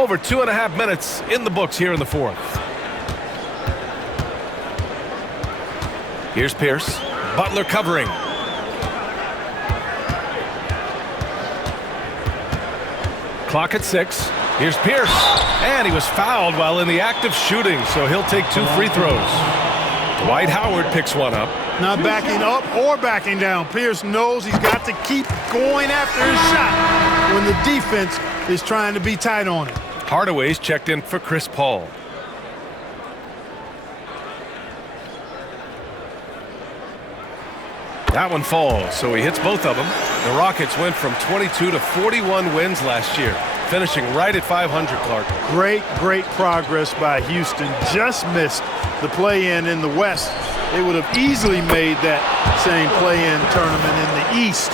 Over 2.5 minutes in the books here in the fourth. Here's Pierce. Butler covering. Clock at 6. Here's Pierce. And he was fouled while in the act of shooting, so he'll take 2 free throws. Dwight Howard picks one up. Not backing up or backing down. Pierce knows he's got to keep going after his shot when the defense is trying to be tight on him. Hardaway's checked in for Chris Paul. That one falls, so he hits both of them. The Rockets went from 22 to 41 wins last year, finishing right at 500, Clark. Great progress by Houston. Just missed the play-in in the West. They would have easily made that same play-in tournament in the East.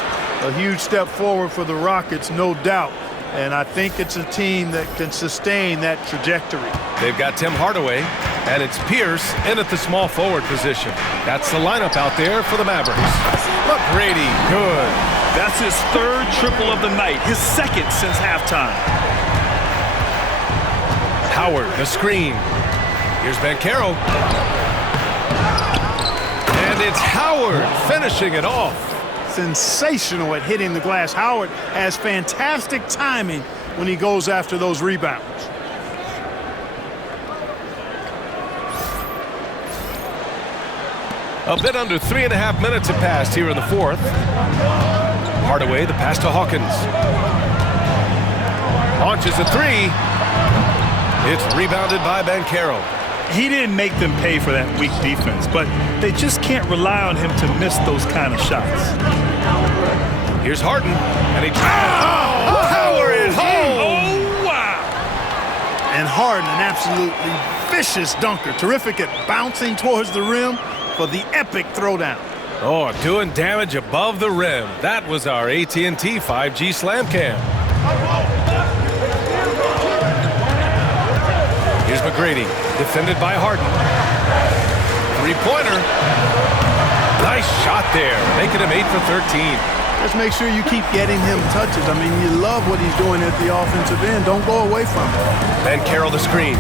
A huge step forward for the Rockets, no doubt. And I think it's a team that can sustain that trajectory. They've got Tim Hardaway, and it's Pierce in at the small forward position. That's the lineup out there for the Mavericks. McGrady, good. That's his 3rd triple of the night, his 2nd since halftime. Howard, the screen. Here's Banchero. And it's Howard finishing it off. Sensational at hitting the glass. Howard has fantastic timing when he goes after those rebounds. A bit under 3.5 minutes have passed here in the fourth. Hardaway, the pass to Hawkins. Launches a 3. It's rebounded by Banchero. He didn't make them pay for that weak defense, but they just can't rely on him to miss those kind of shots. Here's Harden, and he power it home. Oh, wow. And Harden, an absolutely vicious dunker. Terrific at bouncing towards the rim for the epic throwdown. Oh, doing damage above the rim. That was our AT&T 5G Slam Cam. Here's McGrady, defended by Harden. 3-pointer. Nice shot there, making him 8 for 13. Let's make sure you keep getting him touches. I mean, you love what he's doing at the offensive end. Don't go away from him. Banchero the screen.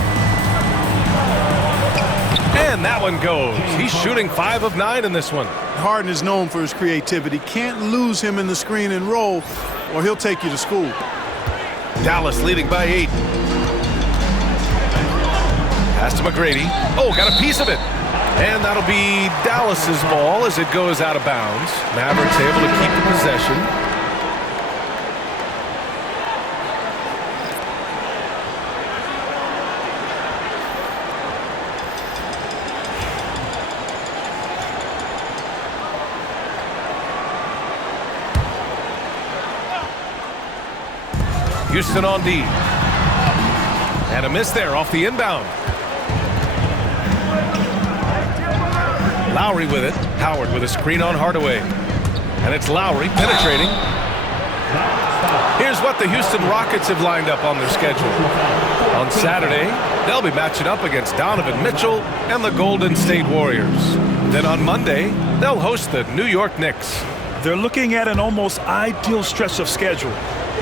And that one goes. He's shooting 5 of 9 in this one. Harden is known for his creativity. Can't lose him in the screen and roll, or he'll take you to school. Dallas leading by 8. Pass to McGrady. Oh, got a piece of it. And that'll be Dallas's ball as it goes out of bounds. Mavericks able to keep the possession. Houston on D. And a miss there off the inbound. Lowry with it. Howard with a screen on Hardaway. And it's Lowry penetrating. Here's what the Houston Rockets have lined up on their schedule. On Saturday, they'll be matching up against Donovan Mitchell and the Golden State Warriors. Then on Monday, they'll host the New York Knicks. They're looking at an almost ideal stretch of schedule.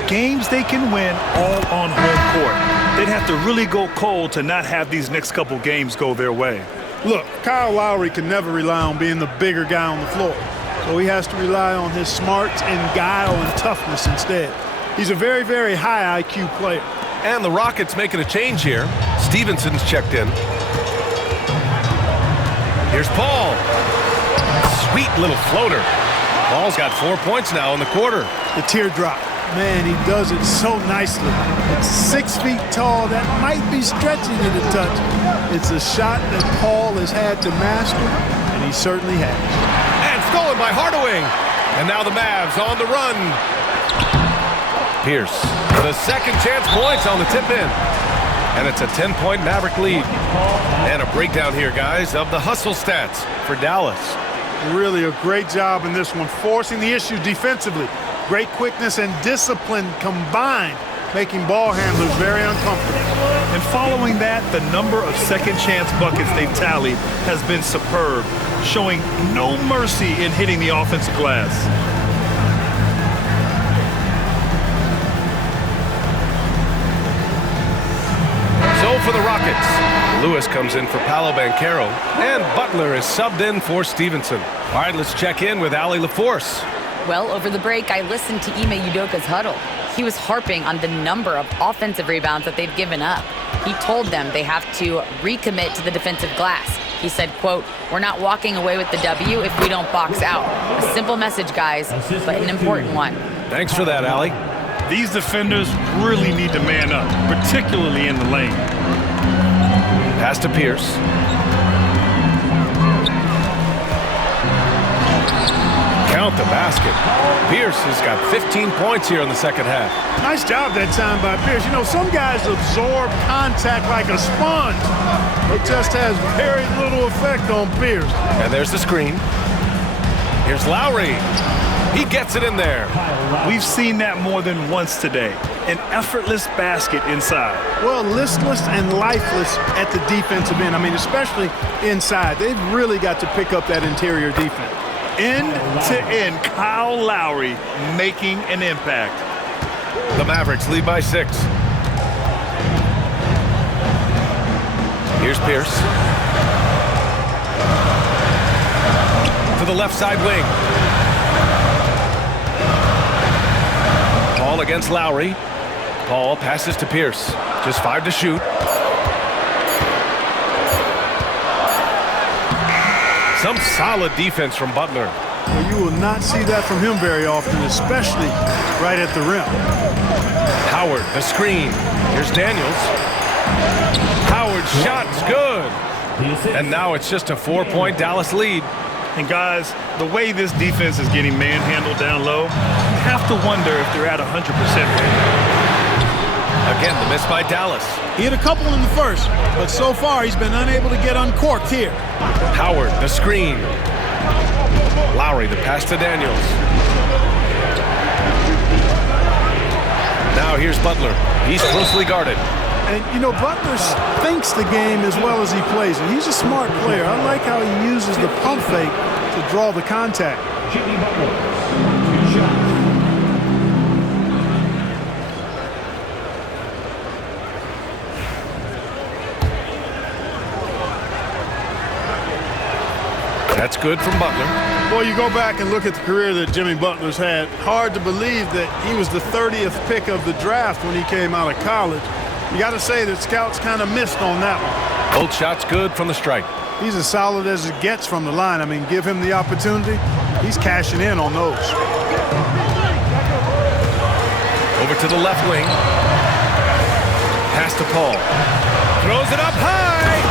Games they can win all on home court. They'd have to really go cold to not have these next couple games go their way. Look, Kyle Lowry can never rely on being the bigger guy on the floor. So he has to rely on his smarts and guile and toughness instead. He's a very, very high IQ player. And the Rockets making a change here. Stevenson's checked in. Here's Paul. Sweet little floater. Paul's got 4 points now in the quarter. The teardrop. Man, he does it so nicely. It's 6 feet tall. That might be stretching it a touch. It's a shot that Paul has had to master, and he certainly has. And stolen by Hardaway. And now the Mavs on the run. Pierce, the second chance points on the tip-in. And it's a 10-point Maverick lead. And a breakdown here, guys, of the hustle stats for Dallas. Really a great job in this one, forcing the issue defensively. Great quickness and discipline combined, making ball handlers very uncomfortable. And following that, the number of second chance buckets they've tallied has been superb, showing no mercy in hitting the offensive glass. go for the Rockets. Lewis comes in for Paolo Banchero, and Butler is subbed in for Stevenson. All right, let's check in with Allie LaForce. Well, over the break, I listened to Ime Udoka's huddle. He was harping on the number of offensive rebounds that they've given up. He told them they have to recommit to the defensive glass. He said, quote, "We're not walking away with the W if we don't box out." A simple message, guys, but an important one. Thanks for that, Allie. These defenders really need to man up, particularly in the lane. Pass to Pierce. Count the basket. Pierce has got 15 points here in the second half. Nice job that time by Pierce. You know, some guys absorb contact like a sponge. It just has very little effect on Pierce. And there's the screen. Here's Lowry. He gets it in there. We've seen that more than once today. An effortless basket inside. Well, listless and lifeless at the defensive end. I mean, especially inside. They've really got to pick up that interior defense. End to end, Kyle Lowry making an impact. The Mavericks lead by 6. Here's Pierce. To the left side wing. Paul against Lowry. Paul passes to Pierce. Just 5 to shoot. Some solid defense from Butler. Well, you will not see that from him very often, especially right at the rim. Howard, the screen. Here's Daniels. Howard's shot's good. And now it's just a 4-point Dallas lead. And guys, the way this defense is getting manhandled down low, you have to wonder if they're at 100% rate. Again, the miss by Dallas. He hit a couple in the first, but so far he's been unable to get uncorked here. Howard, the screen. Lowry, the pass to Daniels. Now here's Butler. He's closely guarded. And, you know, Butler thinks the game as well as he plays it. He's a smart player. I like how he uses the pump fake to draw the contact. Jimmy Butler, 2 shots. That's good from Butler. Boy, you go back and look at the career that Jimmy Butler's had. Hard to believe that he was the 30th pick of the draft when he came out of college. You got to say that scouts kind of missed on that one. Both shots good from the stripe. He's as solid as it gets from the line. I mean, give him the opportunity. He's cashing in on those. Over to the left wing. Pass to Paul. Throws it up high.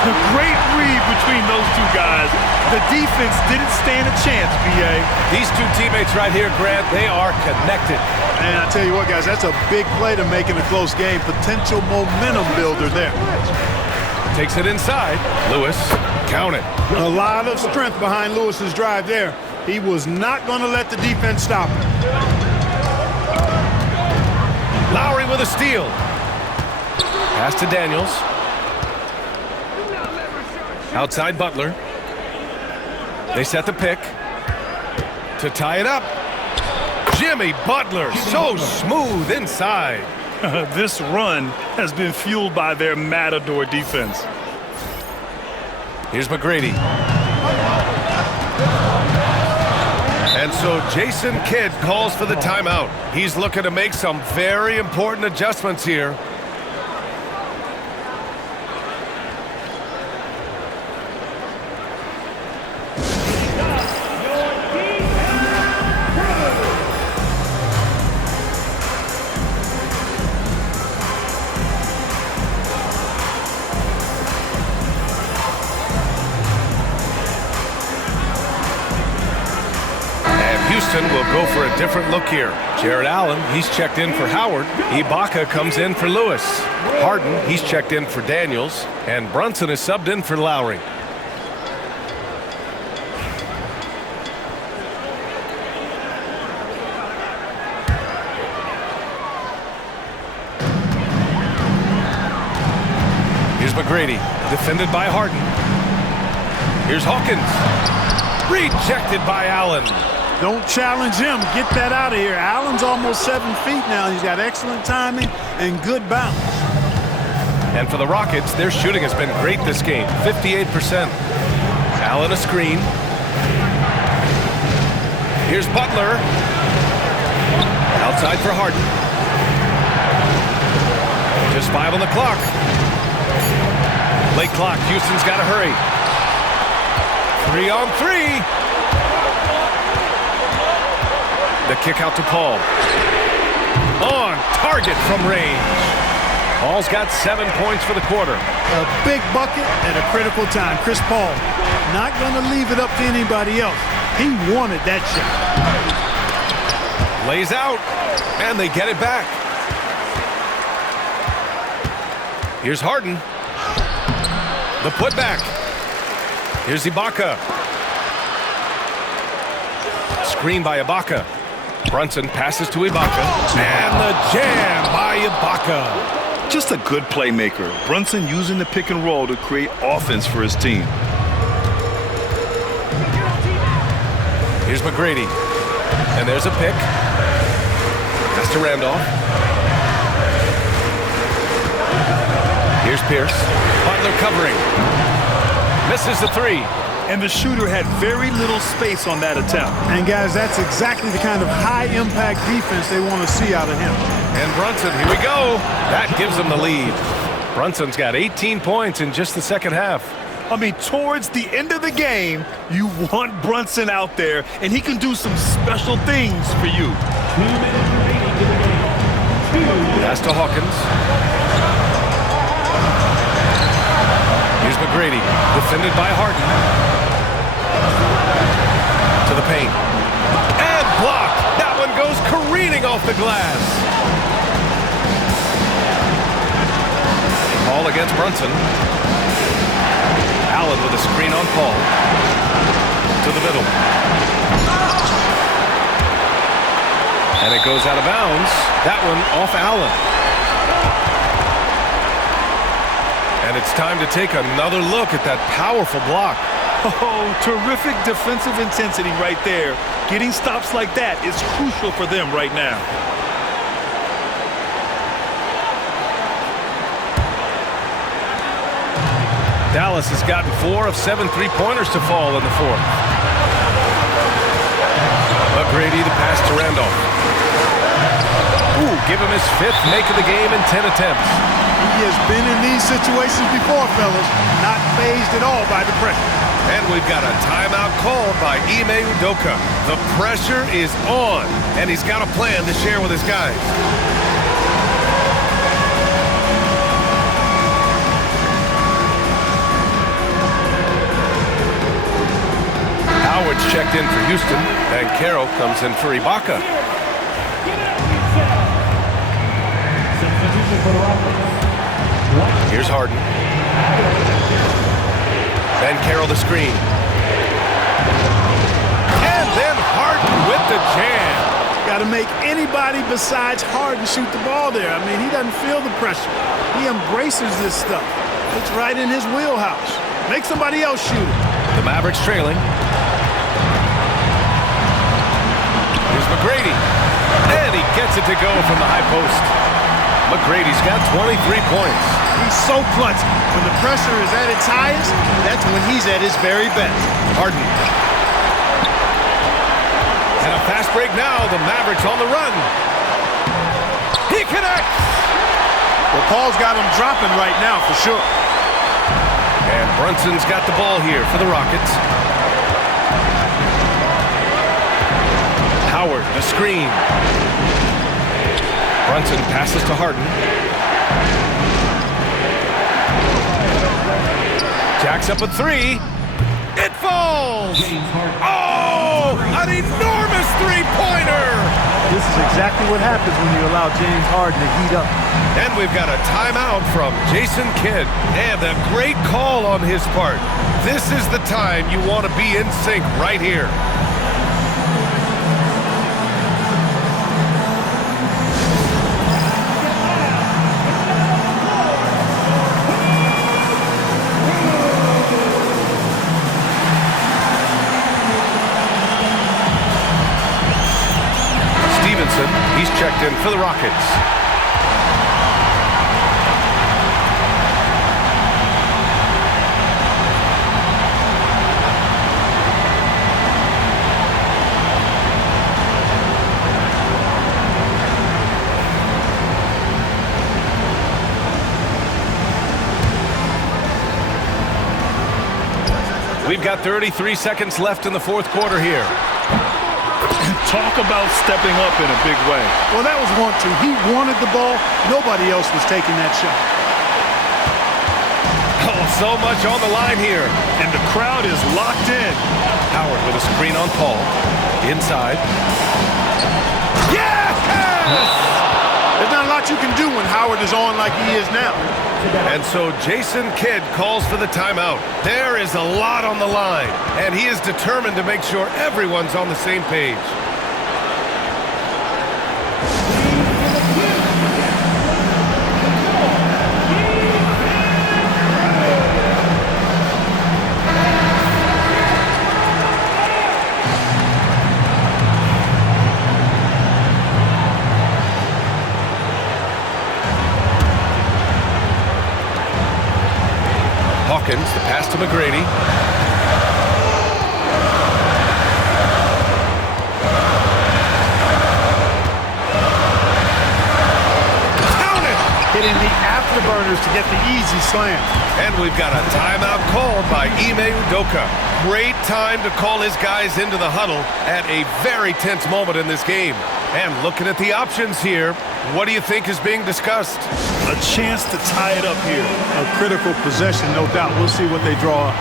A great read between those two guys. The defense didn't stand a chance, B.A. These two teammates right here, Grant, they are connected. And I tell you what, guys, that's a big play to make in a close game. Potential momentum builder there. Takes it inside. Lewis, count it. A lot of strength behind Lewis's drive there. He was not going to let the defense stop him. Lowry with a steal. Pass to Daniels. Outside Butler. They set the pick to tie it up. Jimmy Butler, so smooth inside. This run has been fueled by their Matador defense. Here's McGrady. And so Jason Kidd calls for the timeout. He's looking to make some very important adjustments here. Houston will go for a different look here. Jared Allen, he's checked in for Howard. Ibaka comes in for Lewis. Harden, he's checked in for Daniels. And Brunson is subbed in for Lowry. Here's McGrady, defended by Harden. Here's Hawkins. Rejected by Allen. Don't challenge him. Get that out of here. Allen's almost 7 feet now. He's got excellent timing and good bounce. And for the Rockets, their shooting has been great this game, 58%. Allen a screen. Here's Butler. Outside for Harden. Just 5 on the clock. Late clock. Houston's got to hurry. 3 on 3. The kick out to Paul. On target from range. Paul's got 7 points for the quarter. A big bucket at a critical time. Chris Paul not going to leave it up to anybody else. He wanted that shot. Lays out, and they get it back. Here's Harden. The putback. Here's Ibaka. Screen by Ibaka. Brunson passes to Ibaka. And the jam by Ibaka. Just a good playmaker. Brunson using the pick and roll to create offense for his team. Here's McGrady. And there's a pick. Pass to Randolph. Here's Pierce. Butler covering. Misses the 3. And the shooter had very little space on that attempt. And guys, that's exactly the kind of high-impact defense they want to see out of him. And Brunson, here we go. That gives them the lead. Brunson's got 18 points in just the second half. I mean, towards the end of the game, you want Brunson out there, and he can do some special things for you. 2 minutes remaining to the game. Pass to Hawkins. Here's McGrady, defended by Harden. To the paint. And blocked. That one goes careening off the glass. Paul against Brunson. Allen with a screen on Paul. To the middle. And it goes out of bounds. That one off Allen. And it's time to take another look at that powerful block. Oh, terrific defensive intensity right there. Getting stops like that is crucial for them right now. Dallas has gotten 4 of 7 3-pointers to fall in the fourth. McGrady the pass to Randolph. Ooh, give him his 5th make of the game in 10 attempts. He has been in these situations before, fellas. Not fazed at all by the pressure. And we've got a timeout called by Ime Udoka. The pressure is on, and he's got a plan to share with his guys. Howard's checked in for Houston, and Carroll comes in for Ibaka. Here's Harden. Then Carroll the screen. And then Harden with the jam. Got to make anybody besides Harden shoot the ball there. I mean, he doesn't feel the pressure. He embraces this stuff. It's right in his wheelhouse. Make somebody else shoot it. The Mavericks trailing. Here's McGrady. And he gets it to go from the high post. McGrady's got 23 points. He's so clutch. When the pressure is at its highest, that's when he's at his very best. Harden. And a fast break now. The Mavericks on the run. He connects. Well, Paul's got him dropping right now for sure. And Brunson's got the ball here for the Rockets. Howard, the screen. Brunson passes to Harden. Jacks up a 3. It falls! Oh! An enormous three-pointer! This is exactly what happens when you allow James Harden to heat up. And we've got a timeout from Jason Kidd. And a great call on his part. This is the time you want to be in sync right here. He's checked in for the Rockets. We've got 33 seconds left in the fourth quarter here. Talk about stepping up in a big way. Well, that was 1-2. He wanted the ball. Nobody else was taking that shot. Oh, so much on the line here. And the crowd is locked in. Howard with a screen on Paul. Inside. Yes! There's not a lot you can do when Howard is on like he is now. And so Jason Kidd calls for the timeout. There is a lot on the line, and he is determined to make sure everyone's on the same page. Hawkins, the pass to McGrady. Count it! Hitting the afterburners to get the easy slam. And we've got a timeout called by Ime Udoka. Great time to call his guys into the huddle at a very tense moment in this game. And looking at the options here, what do you think is being discussed? A chance to tie it up here. A critical possession, no doubt. We'll see what they draw up.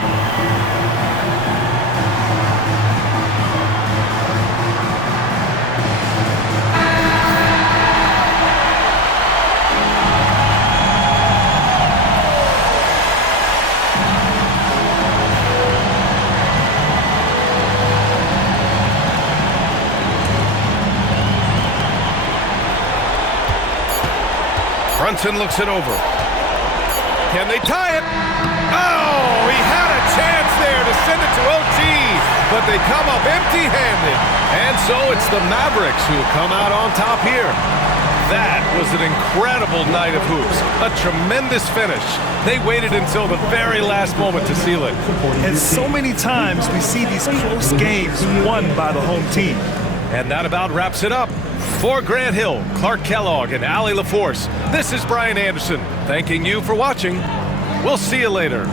Brunson looks it over. Can they tie it? Oh, he had a chance there to send it to OT, but they come up empty-handed. And so it's the Mavericks who come out on top here. That was an incredible night of hoops. A tremendous finish. They waited until the very last moment to seal it. And so many times we see these close games won by the home team. And that about wraps it up. For Grant Hill, Clark Kellogg, and Allie LaForce, this is Brian Anderson, thanking you for watching. We'll see you later.